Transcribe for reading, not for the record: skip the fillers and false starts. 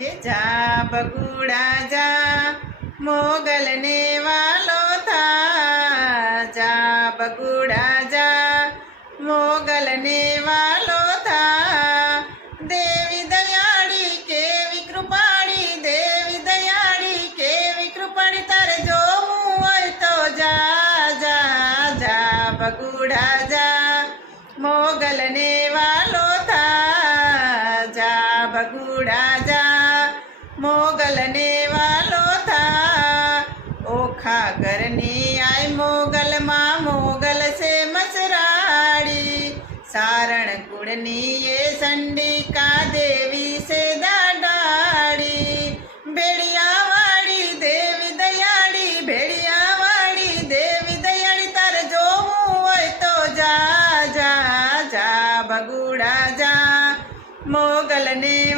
हे जा बगुड़ा जा मोगल ने वालो था। जा बगुड़ा जा मोगल ने वालो था। देवी दयाड़ी केवी कृपाड़ी, देवी दयाड़ी केवी कृपाड़ी, तारे जो होय तो जा जा जा बगुड़ा जा मोगल ने वालो था। जा बगुड़ा जा मोगल ने वालो था। ओखा करनी आय मोगल माँ मोगल से मसराड़ी। सारण कुड़नी ये संडिका देवी से दाडाड़ी। भेड़िया वाड़ी देवी दयाड़ी, भेड़िया वाड़ी देवी दयाड़ी, तार जो होय तो जा जा जा बगुड़ा जा मोगल ने